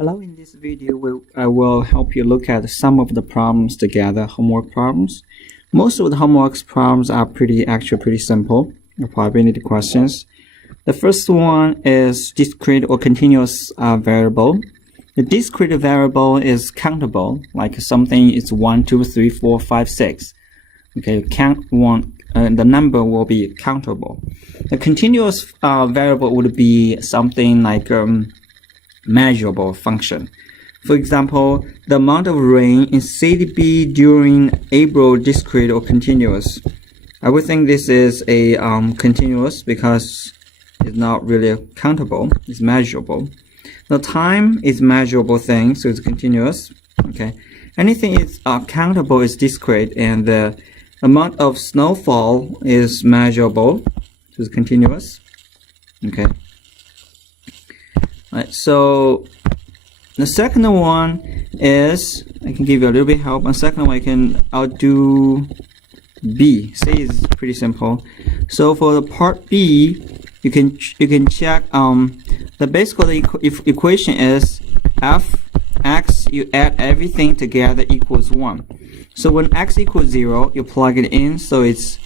Hello, in this video I will help you look at some of the problems together, homework problems. Most of the homework problems are pretty simple, probability questions. The first one is discrete or continuous variable. The discrete variable is countable, like something is 1, 2, 3, 4, 5, 6. Okay, count one, the number will be countable. The continuous variable would be something like measurable function. For example, the amount of rain in city B during April discrete or continuous. I would think this is a continuous because it's not really countable, it's measurable. The time is measurable thing, so it's continuous. Okay, anything is countable is discrete, and the amount of snowfall is measurable, so it's continuous. Okay. Right, so the second one is, I can give you a little bit help. On second one, I'll do B. C is pretty simple. So for the part B, you can check the basic equation is f(x), you add everything together equals 1. So when x equals 0, you plug it in, so it's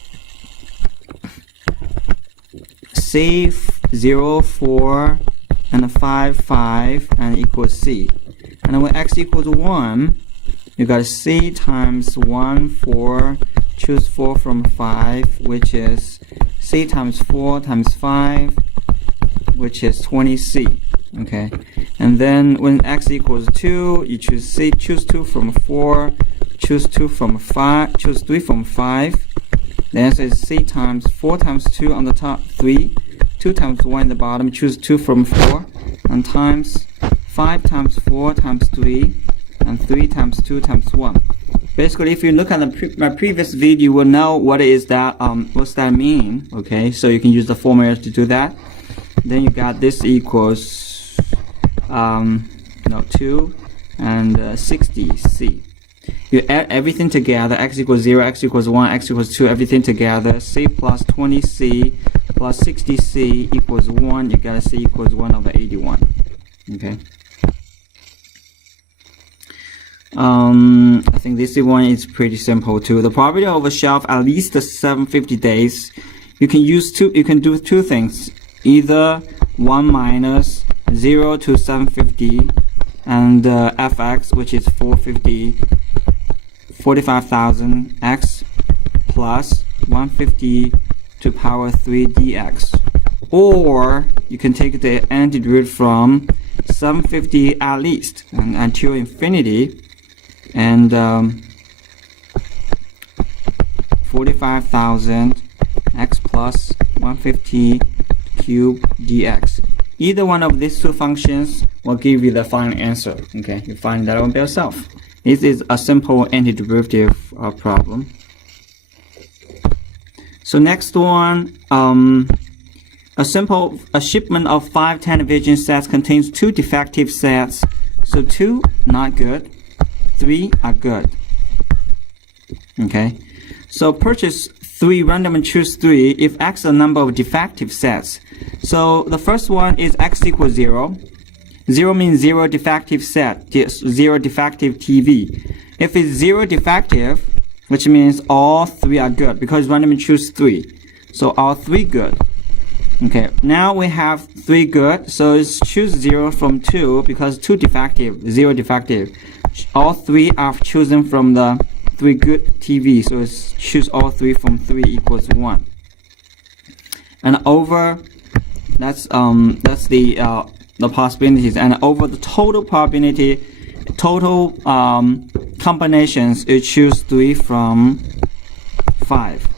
C 0, 4, and 5, 5, and equals C. And when x equals 1, you got C times 1, 4, choose 4 from 5, which is C times 4 times 5, which is 20C. Okay, and then when x equals 2, you choose C, choose 2 from 4, choose 2 from 5, choose 3 from 5. The answer is C times 4 times 2 on the top, 3, 2 times 1 at the bottom, choose 2 from 4, and times 5 times 4 times 3, and 3 times 2 times 1. Basically, if you look at my previous video, you will know what is that, what's that mean, okay? So you can use the formula to do that. Then you got this equals 2 and 60C. You add everything together, x equals 0, x equals 1, x equals 2, everything together, C plus 20C plus 60C equals 1, you got C equals 1 over 81. Okay. I think this one is pretty simple too. The probability of a shelf at least 750 days, you can do two things. Either 1 minus 0 to 750 and fx, which is 45,000 x plus 150 to power 3 dx. Or you can take the antiderivative from 750 at least and until infinity, and 45,000 x plus 150 cube dx. Either one of these two functions will give you the final answer. Okay, you find that one by yourself. This is a simple antiderivative problem. So next one, a shipment of 5 television sets contains 2 defective sets. So 2 not good, 3 are good. Okay, so purchase 3 random and choose 3 if x is the number of defective sets. So the first one is x equals 0. 0 means 0 defective set, 0 defective TV. If it's 0 defective, which means all 3 are good because randomly choose 3. So all 3 good. Okay, now we have 3 good, so it's choose 0 from 2 because 2 defective, 0 defective. All 3 are chosen from the 3 good TV, so it's choose all 3 from 3 equals 1. And over, that's the possibilities, and over the total probability, total combinations, you choose 3 from 5.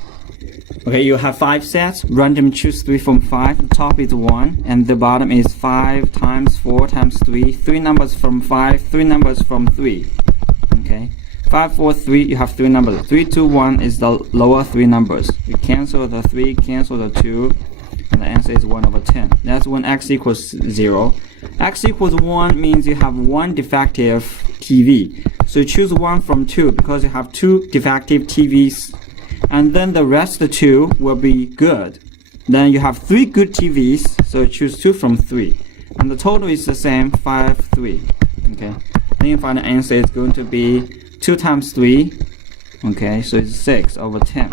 Okay, you have 5 sets, random choose 3 from 5, the top is 1, and the bottom is 5 times 4 times 3, 3 numbers from 5, 3 numbers from 3. Okay, 5, 4, 3, you have 3 numbers, 3, 2, 1 is the lower 3 numbers. You cancel the 3, cancel the 2, and the answer is 1 over 10. That's when x equals 0. X equals 1 means you have 1 defective TV. So you choose 1 from 2 because you have 2 defective TVs. And then the rest of the 2 will be good. Then you have 3 good TVs, so you choose 2 from 3. and the total is the same, 5, 3. Okay, then you find the answer is going to be 2 times 3. Okay, so it's 6 over 10.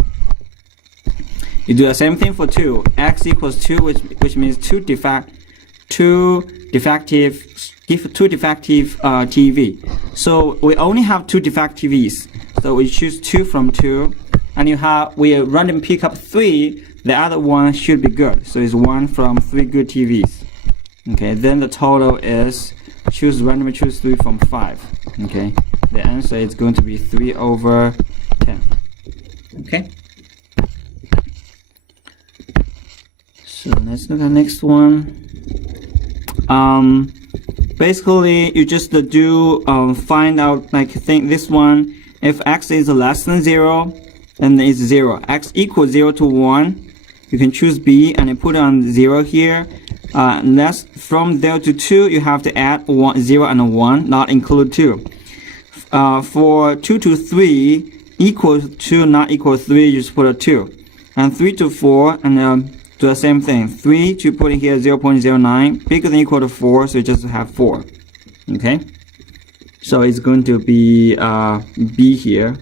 You do the same thing for 2. X equals 2, which means two defective TV. So we only have 2 defective TVs. So we choose 2 from 2, and we randomly pick up 3. The other one should be good. So it's 1 from 3 good TVs. Okay, then the total is randomly choose 3 from 5. Okay, the answer is going to be 3 over 10. Okay. So let's look at the next one. Basically, you just do find out, like, think this one. If x is less than 0, then it's 0. X equals 0 to 1. You can choose B and you put on 0 here. From 0 to 2, you have to add 0 and 1, not include 2. For 2 to 3, equal to not equal 3, you just put a 2. And 3 to 4, and do the same thing. 3 to put in here 0.09, bigger than equal to 4, so you just have 4. Okay? So it's going to be B here.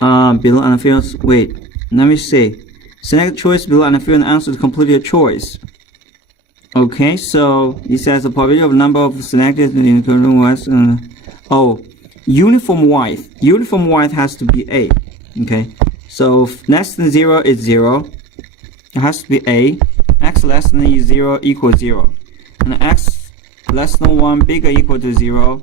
Below and fields. Wait, let me see. Select choice below and fill an answer to complete your choice. Okay, so it says the probability of number of selected including was uniform width. Uniform width has to be A. Okay, so less than 0 is 0. It has to be A. X less than 0 equals 0. And x less than 1 bigger equal to 0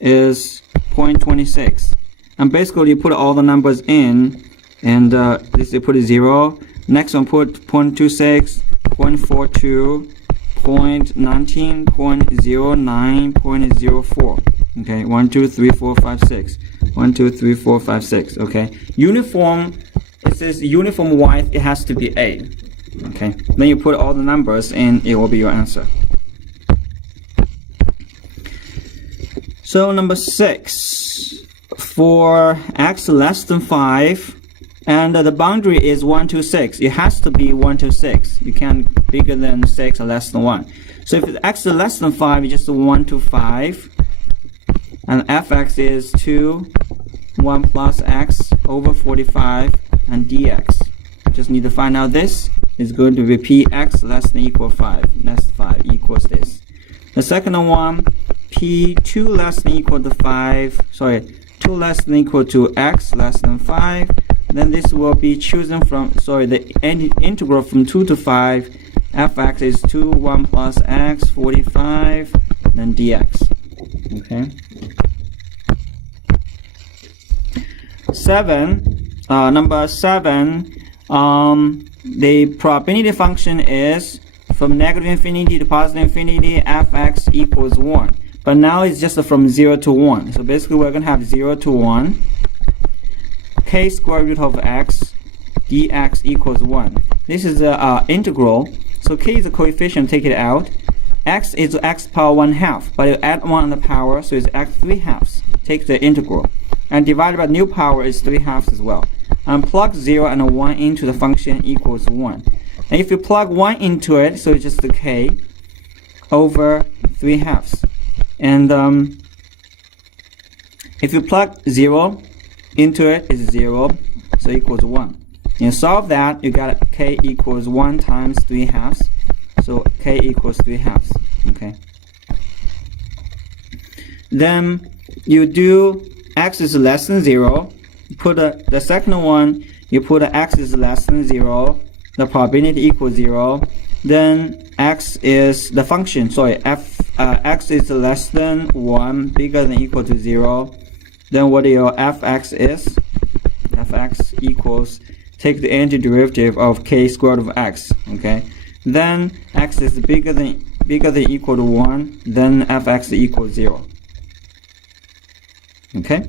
is 0.26. And basically you put all the numbers in, and this you put 0. Next one put 0.26, 0.42, 0.19, 0.09, 0.04. Okay, 1, 2, 3, 4, 5, 6. 1, 2, 3, 4, 5, 6. Okay, uniform. It says uniform width. It has to be A. Okay, then you put all the numbers in. It will be your answer. So number 6, for x less than 5, and the boundary is 1 to 6. It has to be 1 to 6. You can't bigger than 6 or less than 1. So if x is less than 5, it's just 1 to 5. And fx is 2, 1 plus x over 45, and dx. Just need to find out this. It's going to be px less than equal 5. Less than 5 equals this. The second one, p2 less than equal to 5. 2 less than equal to x less than 5. Then this will be chosen from, the integral from 2 to 5. Fx is 2, 1 plus x, 45, then dx. Okay. 7, number 7, the probability function is from negative infinity to positive infinity, fx equals 1. But now it's just from 0 to 1. So basically we're going to have 0 to 1. K square root of x dx equals 1. This is the integral. So k is a coefficient, take it out. X is x power 1/2, but you add 1 on the power, so it's x 3/2. Take the integral. And divided by new power is 3/2 as well. And plug 0 and 1 into the function equals 1. And if you plug 1 into it, so it's just the k over 3/2. And if you plug 0 into it, it's 0, so equals 1. You solve that, you got k equals 1 times 3/2. So k equals 3/2. Okay. Then you do x is less than 0. Put the second one, you put x is less than 0. The probability equals 0. Then x is the function. X is less than 1, bigger than equal to 0. Then what your fx is? Fx equals, take the antiderivative of k squared of x. Okay. Then x is bigger than equal to 1. Then fx equals 0. Okay.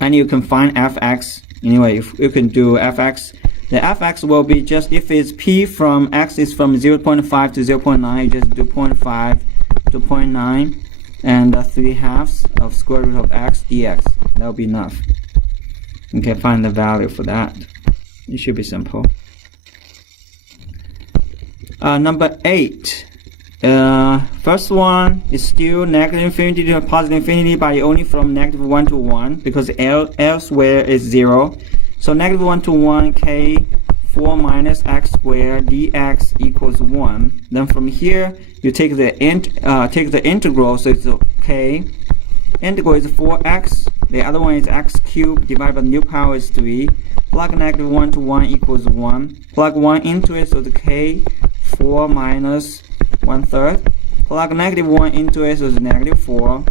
And you can find fx anyway. If you can do fx, the fx will be just, if it's p from x is from 0.5 to 0.9, you just do 0.5 to 0.9 and 3/2 of square root of x dx. That will be enough. You can find the value for that. It should be simple. Number 8. First one is still negative infinity to positive infinity, but only from negative 1 to 1 because elsewhere is 0. So negative 1 to 1, k 4 minus x squared dx equals 1. Then from here you take the integral, so it's k. Integral is 4x. The other one is x cubed divided by the new power is 3. Plug negative 1 to 1 equals 1. Plug 1 into it, so the k 4 minus 1/3. Plug negative 1 into it, so it's negative 4.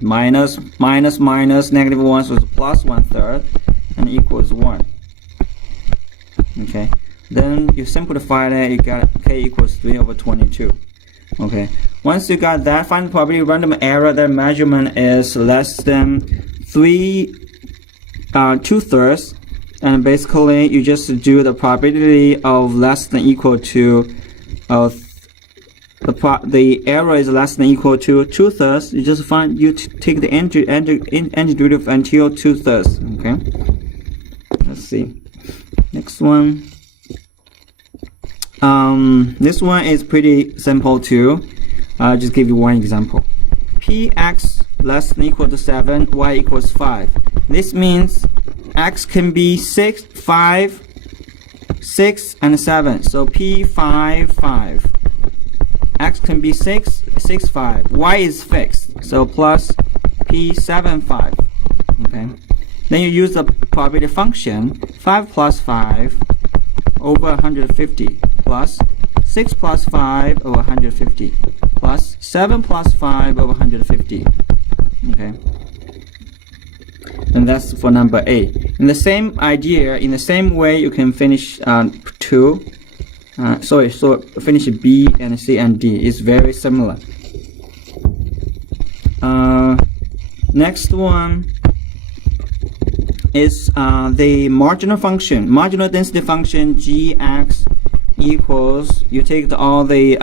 Minus negative 1, so it's plus 1/3, and equals 1. Okay, then you simplify that, you got k equals 3 over 22. Okay, once you got that, find the probability random error that measurement is less than 2/3, and basically you just do the probability of less than equal to the error is less than equal to 2/3. You just find take the antiderivative until 2/3. Okay, let's see. Next one. This one is pretty simple too. I'll just give you one example. Px less than equal to 7, y equals 5. This means x can be 6, 5, 6, and 7. So p5, 5. X can be 6, 6, 5. Y is fixed. So plus p7, 5. Okay. Then you use the probability function 5 plus 5 over 150 plus 6 plus 5 over 150 plus 7 plus 5 over 150. Okay. And that's for number 8. In the same idea, in the same way, you can finish 2. So finish B and C and D. It's very similar. Next one is the marginal function. Marginal density function gx equals, you take all the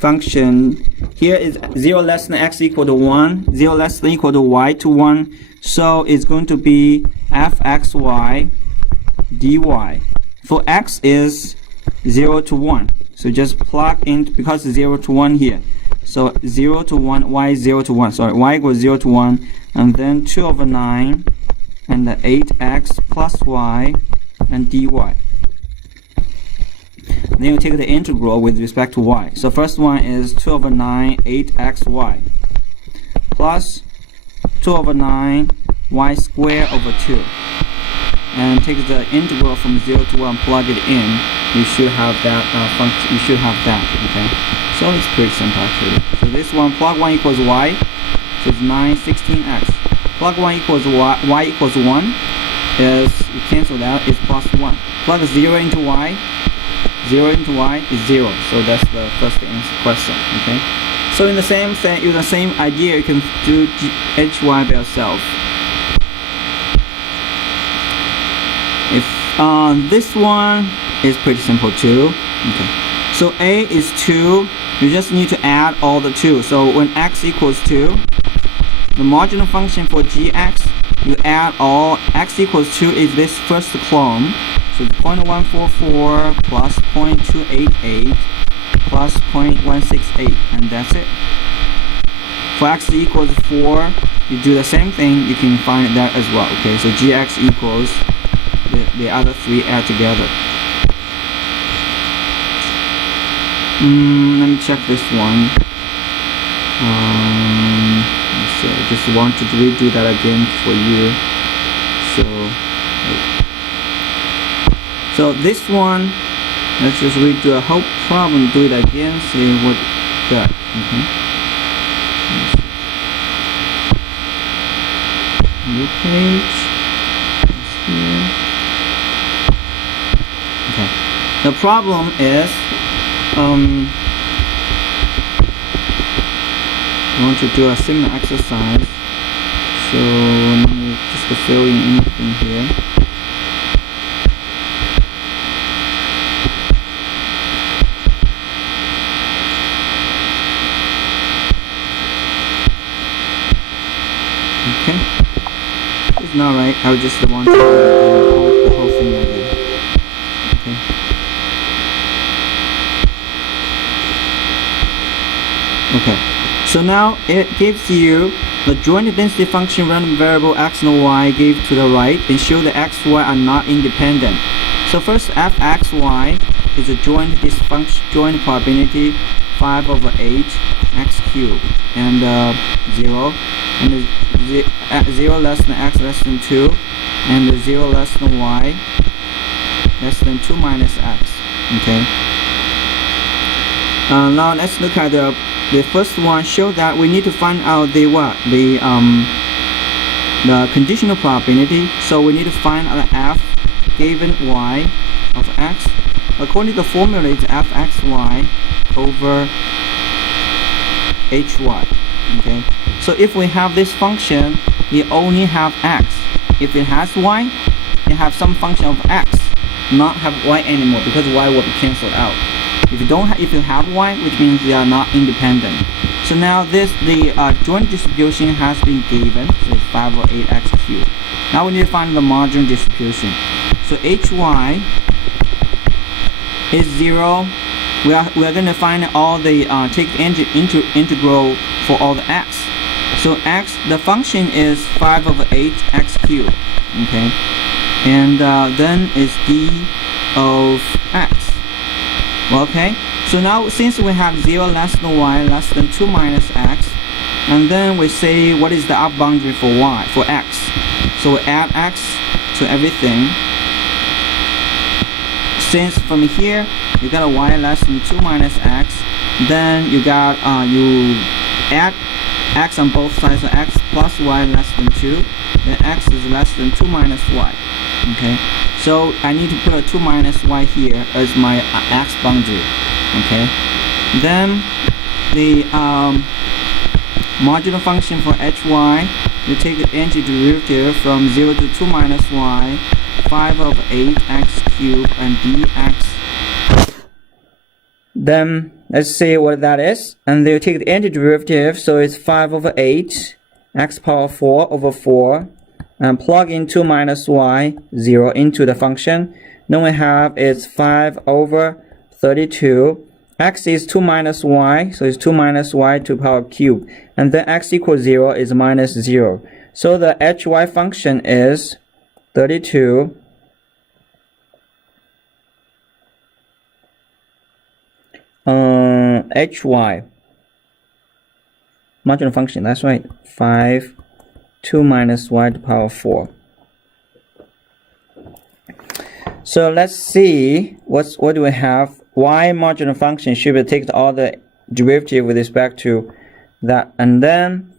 function. Here is 0 less than x equal to 1, 0 less than equal to y to 1. So it's going to be fxy dy. For x is 0 to 1. So just plug in, because it's 0 to 1 here. So 0 to 1, y is 0 to 1. Sorry, y equals 0 to 1. And then 2 over 9 and the 8x plus y and dy. Then you take the integral with respect to y. So first one is 2 over 9 8xy plus 2 over 9 y squared over 2. And take the integral from 0 to 1, plug it in. You should have that function. You should have that. Okay. So it's pretty simple actually. So this one, plug 1 equals y. So it's 9 16x. Plug 1 equals y equals 1. Is, you cancel that, it's plus 1. Plug 0 into y. 0 into y is 0. So that's the first answer question. Okay. So in the same thing, with the same idea, you can do hy by yourself. If this one is pretty simple too. Okay. So a is 2. You just need to add all the 2. So when x equals 2, the marginal function for gx, you add all x equals 2 is this first column. So 0.144 plus 0.288 plus 0.168, and that's it. For x equals 4, you do the same thing. You can find that as well. Okay, so gx equals the other 3 add together. Let me check this one. So I just want to redo that again for you. So this one, let's just redo the whole problem, do it again, see what that. Okay. New page. Here. Okay. The problem is, I want to do a similar exercise. So let me just fill in anything here. Okay. It's not right. I just want to do the whole thing again. Okay. Okay, so now it gives you the joint density function random variable x and y give to the right and show that x, y are not independent. So first fxy is a joint probability 5 over 8 x cubed and 0 and 0 less than x less than 2 and 0 less than y less than 2 minus x. Okay. Now let's look at the first one. Show that we need to find out the conditional probability. So we need to find the f given y of x. According to the formula, it's fxy over hy. Okay. So if we have this function, it only have x. If it has y, it have some function of x, not have y anymore because y will be cancelled out. If you have y, which means they are not independent. So now the joint distribution has been given. So it's 5 over 8 x cubed. Now we need to find the marginal distribution. So hy is 0. We are going to find all the take the integral for all the x. So x, the function is 5 over 8 x cubed. Okay, and then is d of x. Okay, so now since we have 0 less than y less than 2 minus x, and then we say what is the upper boundary for y, for x. So we add x to everything. Since from here you got a y less than 2 minus x, then you got you add x on both sides, so x plus y less than 2, then x is less than 2 minus y. Okay, so I need to put a 2 minus y here as my x boundary. Okay, then the marginal function for hy, you take the antiderivative from 0 to 2 minus y, 5 over 8 x cubed and dx. Then let's see what that is, and you take the antiderivative, so it's 5 over 8 x power 4 over 4, and plug in 2 minus y 0 into the function. Then we have is 5 over 32. X is 2 minus y, so it's 2 minus y to power cube, and then x equals 0 is minus 0. So the hy function is 32 hy marginal function, that's right, 2 minus y to power 4. So let's see what do we have. Y marginal function should be take all the derivative with respect to that, and then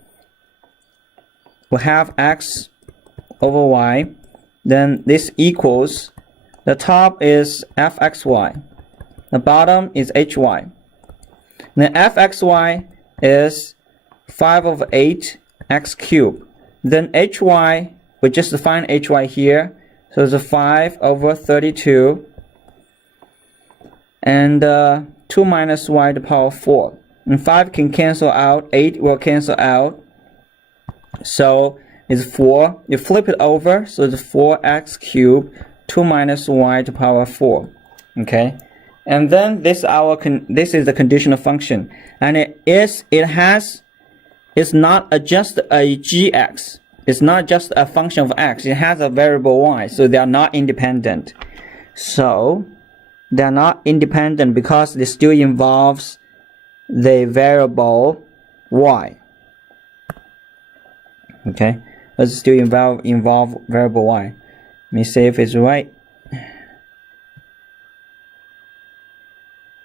we have x over y. Then this equals, the top is fxy, the bottom is hy. Then fxy is 5 over 8 x cubed. Then hy, we just define hy here, so it's a 5 over 32 and 2 minus y to the power 4. And 5 can cancel out, 8 will cancel out, so it's 4. You flip it over, so it's 4x cubed, 2 minus y to the power 4. Okay, and then this is the conditional function, and it's not just a gx. It's not just a function of x. It has a variable y, so they are not independent. So they are not independent because it still involves the variable y. Okay, let's still involve variable y. Let me see if it's right.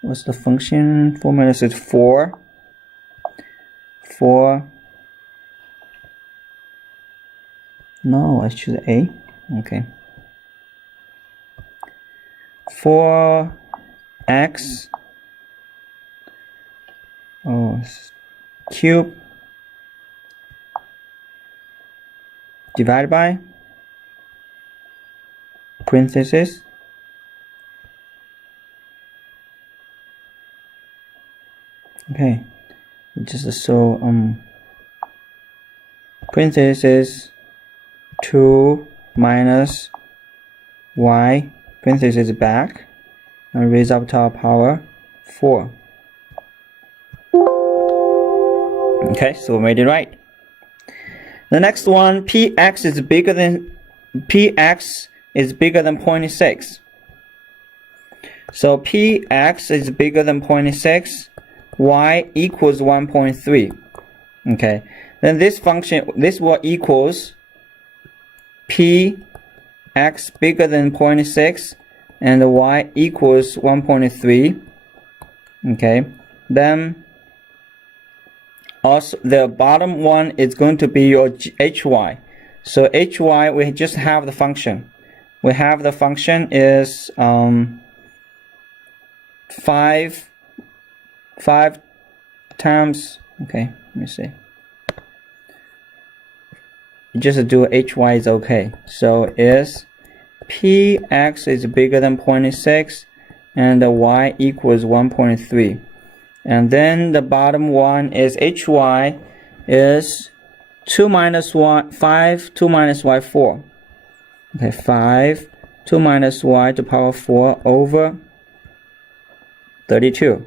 What's the function formula? Is 4. No, I choose A. Okay. 4x cube divided by parenthesis okay, just so parenthesis 2 minus y parenthesis back and raise up to our power 4. Okay, so we made it right. The next one, px is bigger than 0.6. So px is bigger than 0.6, y equals 1.3. Okay, then this function, this will equals px bigger than 0.6 and y equals 1.3. Okay, then also the bottom one is going to be your hy. So hy, we just have the function. We have the function is 5 times, okay, let me see. Just do hy is okay. So is px is bigger than 0.6 and the y equals 1.3. And then the bottom one is hy is 2 minus y, 5, 2 minus y, 4. Okay, 5, 2 minus y to the power 4 over 32.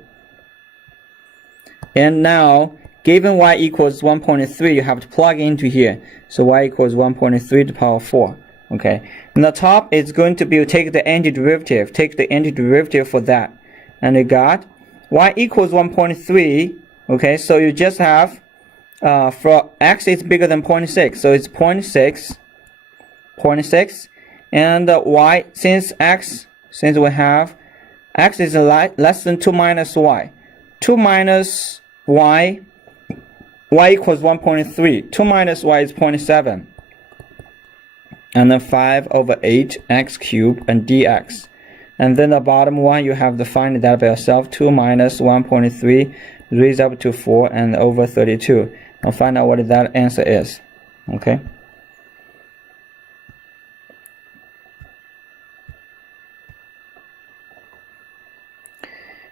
And now, given y equals 1.3, you have to plug into here. So y equals 1.3 to the power 4. Okay. And the top is going to be take the antiderivative. Take the antiderivative for that. And you got y equals 1.3. Okay, so you just have for x is bigger than 0.6. So it's 0.6. And y, since we have x is less than 2 minus y. 2 minus y equals 1.3. 2 minus y is 0.7. And then 5 over 8 x cubed and dx. And then the bottom one, you have to find that by yourself. 2 minus 1.3 raised up to 4 and over 32. Now find out what that answer is. Okay.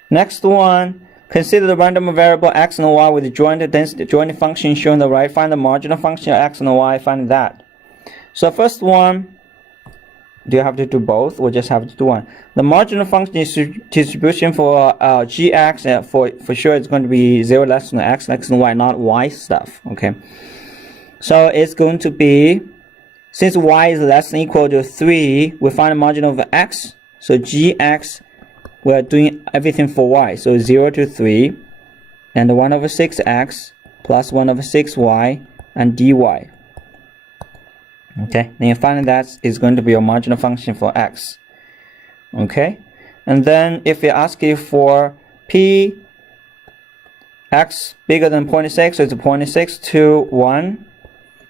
Next one, consider the random variable x and y with the joint function shown on the right. Find the marginal function of x and y. Find that. So first one, do you have to do both or just have to do one? The marginal function distribution for gx, for sure it's going to be 0 less than x and y, not y stuff. Okay. So it's going to be, since y is less than or equal to 3, we find the margin of x. So gx, we are doing everything for y. So 0 to 3, and 1 over 6x plus 1 over 6y and dy. Okay, then you find that is going to be your marginal function for x. Okay, and then if we ask you for p x bigger than 0.6, so it's 0.6 to 1.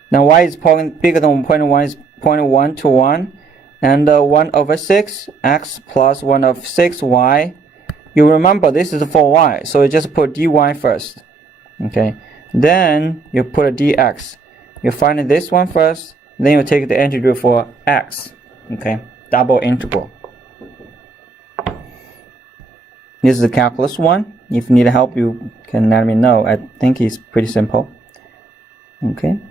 Now y is bigger than 0.1 is 0.1 to 1. And 1 over 6 x plus 1 of 6y. You remember this is for y, so you just put dy first. Okay, then you put a dx. You find this one first, then you take the integral for x. Okay, double integral. This is the calculus one. If you need help, you can let me know. I think it's pretty simple. Okay.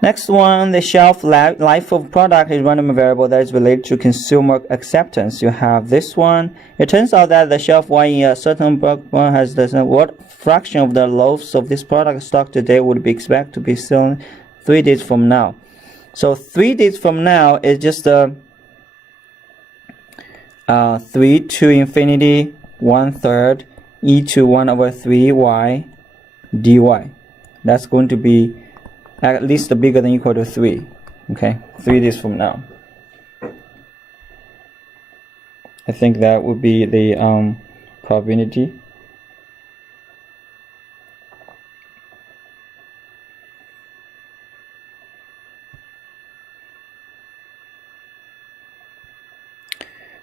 Next one, the shelf life of product is random variable that is related to consumer acceptance. You have this one. It turns out that the shelf life in a certain product has this. What fraction of the loaves of this product stock today would be expected to be sold 3 days from now? So 3 days from now is just 3 to infinity 1/3 e to 1 over 3y dy. That's going to be at least bigger than or equal to 3. Okay, 3 days from now. I think that would be the probability.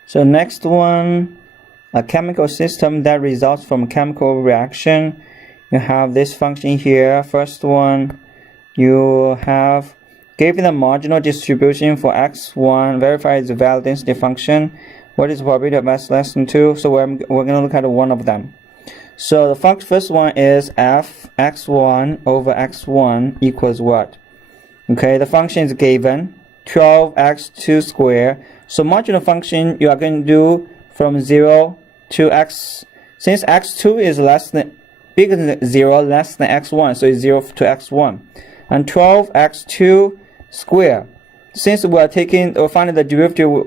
So next one, a chemical system that results from a chemical reaction. You have this function here. First one, you have given the marginal distribution for x1, verify the value density function. What is the probability of s less than 2? So we're going to look at one of them. So the first one is f x1 over x1 equals what? Okay, the function is given 12x2 squared. So marginal function you are going to do from 0 to x. Since x2 is less than bigger than 0, less than x1, so it's 0 to x1. And 12x2 squared. Since we are finding the derivative, we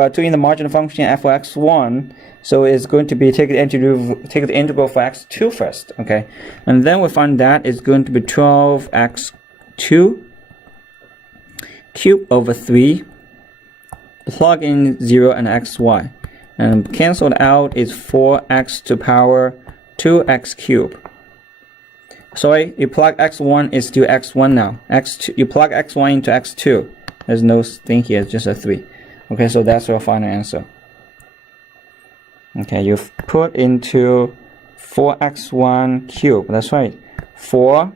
are doing the marginal function f of x1, so it's going to be take the integral for x2 first, okay? And then we find that it's going to be 12x2 cubed over 3, plug in 0 and xy, and cancelled out is 4x to power 2x cubed. Sorry, you plug x1 is still x1 now. x2, you plug x1 into x2. There's no thing here, it's just a 3. Okay, so that's your final answer. Okay, you've put into 4x1 cubed. That's right. 4.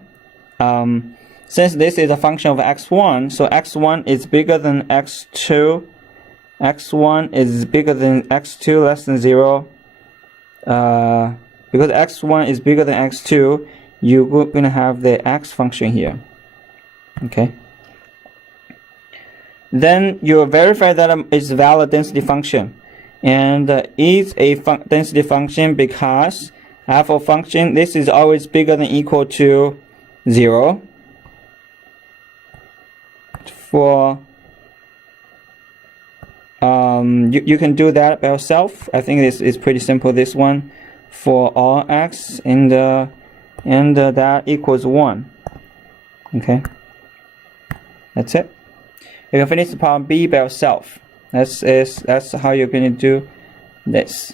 Since this is a function of x1, so x1 is bigger than x2. x1 is bigger than x2, less than 0. Because x1 is bigger than x2, you're going to have the x function here. Okay. Then you verify that it's a valid density function, and is a density function because f of function, this is always bigger than equal to 0. For you can do that by yourself. I think this is pretty simple. This one for all x and that equals 1. Okay, that's it. You can finish the problem B by yourself. That's how you're going to do this.